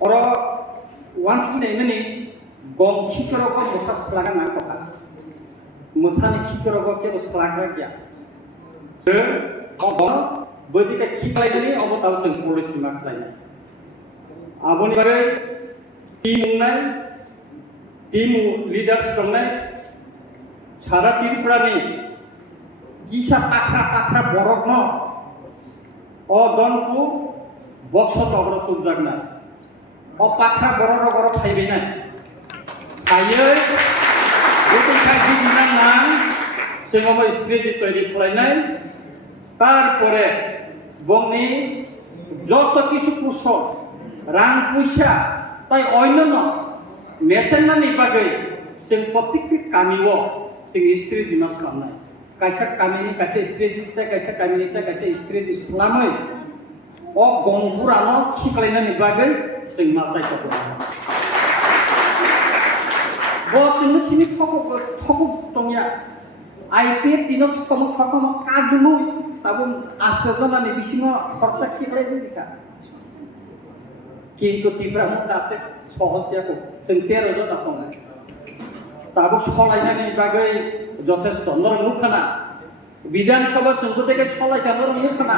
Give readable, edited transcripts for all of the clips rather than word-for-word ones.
Oro once ini gom kikero ko musa selaga na kota. Musa ni kikero ko ke selaga kya. So, obo bodi ka kiklai ni obo tahu sen polisi maklai. Aboni bagai tim leaders tongnai sara Tripura ni kisah pakra borok no o donku boxo togro tunjagna o pakra borok faibena faye bukan kaji dinan nang sengomo stage তৈরি ফলাইনাই তারপরে বংনি যত কিছু কুশল রাং পয়সা তাই অন্যান্য মেছেননানি বাগै जों प्रत्येक कामियाव जों स्त्री दिमा खालामनाय कायसा कामिनि कायसा स्त्री दिता कायसा कामिनि कायसा स्त्री दिस्लामै अ गंगुरानो खिखलायनानि बागै जों मा जायखौ बो जों सिनि थको दंया आईपीएफ दिनो थको कादुनु ताबो आस्तेदनानि बिसिङाव खरचा खिखलायनो दिका किन्तु तिब्रा मुखा আছে सहसियाखौ जों 13 জন दं তাবো সলাইনানি বাগै যথেষ্ট নর মুখনা বিধানসভা সংসদ থেকে সলাইতানোর মুখনা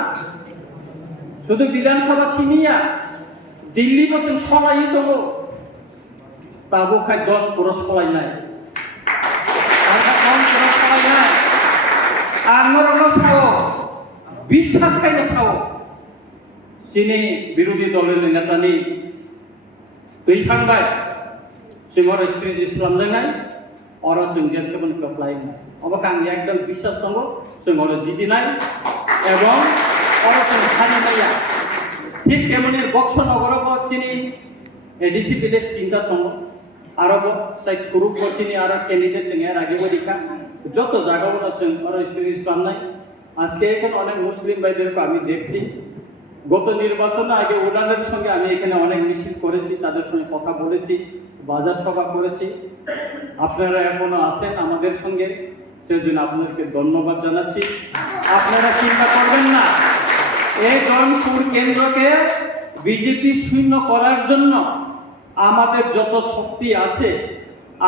শুধু বিধানসভা সিনিয়া দিল্লি বছর সলাই তো তাবো খাই 10 পুরো সলাই নাই আর সাও বিশ্বাস খাইলে সাও চিনি বিরোধী দলের নেতানি दैखांबाय जोंर स्त्री इस्लाम जोंनाय और जों जेसके बन कप्लायनाय अब आं एकदम विश्वास दङ जोंर जिदिनाय एवं और जों खानिनाया ठीक एमनि बक्स नगरबो चिनि एडिसि विलेज तीनटा दङ आरो ताइ ग्रुप बचिनि आरो कैंडिडेट जों आगे बदिका যত জায়গাগুলো जों और स्त्री इस्लाम নাই আজকে এখন অনেক মুসলিম ভাইদেরকে আমি দেখছি গত নির্বাচনে আগে উনাদের সঙ্গে আমি এখানে অনেক মিছিল করেছি তাদের সঙ্গে কথা বলেছি বাজার সভা করেছি আপনারা এখনো আছেন আমাদের সঙ্গে সেজন্য আপনাদেরকে ধন্যবাদ জানাচ্ছি আপনারা চিন্তা করবেন না এই জনপুর কেন্দ্রকে বিজেপি শূন্য করার জন্য আমাদের যত শক্তি আছে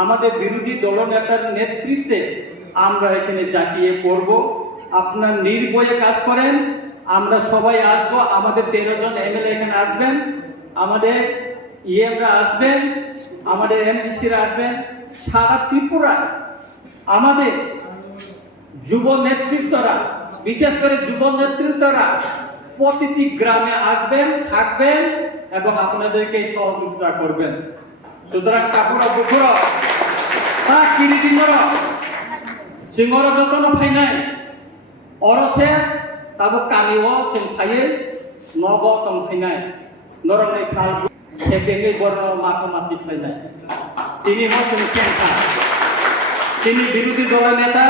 আমাদের বিরোধী দলনেতার নেতৃত্বে আমরা এখানে জাকিয়ে পড়ব আপনারা নির্ভয়ে কাজ করেন আমরা সবাই আসব আমাদের 13 জন এমএলএ এখানে আসবেন আমাদের ইএমরা আসবেন আমাদের এমডিসিরা আসবেন সারা ত্রিপুরা আমাদের যুব নেতৃত্বরা বিশেষ করে যুব নেতৃত্বরা প্রতিটি গ্রামে আসবেন থাকবেন এবং আপনাদেরকে সহযোগিতা করবেন সুতরাং কাকুরা বুকুরা তা কিরিদিনর সিংহর যতন ফাইনাই অরসে তাবো কামিও जों फायो नग तम फायनाय नरंनाय साल सेकेंडै बर्न माथामाति फायनाय তিনি হচ্ছেন কেনকা তিনি বিরোধী দলের নেতা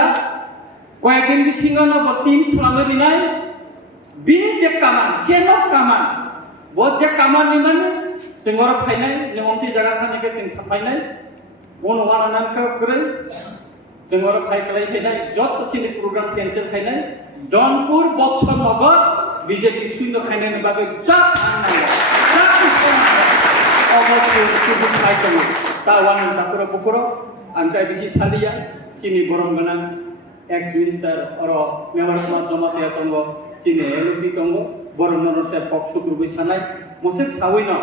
কয়েকদিন বিসিঙ্গন টিম সামনে দিনাই বিনি যে কামান চেনক কামান ব যে কামান নিমান जोंर फायनाय निमंति जागा खानिके जों फायनाय बनवानानखौ ग्रै जोंर फायखलाय फायनाय जत चिनि प्रग्राम कैंसिल फायनाय डनपुर बक्स नगर बीजेपी शून्य खायनायनि बागै जात आंनाय अबस्थे सुबुं खायदों तावान ताकुरा बुकुरो आंखाय बिसि सालिया चिनि बरम गोनां एक्स मिनिस्टार और मेम्बार जमाते दङ चिनि एलपि दङ बरम नरते पक्ष ग्रुप सानाय मुसे सावैनो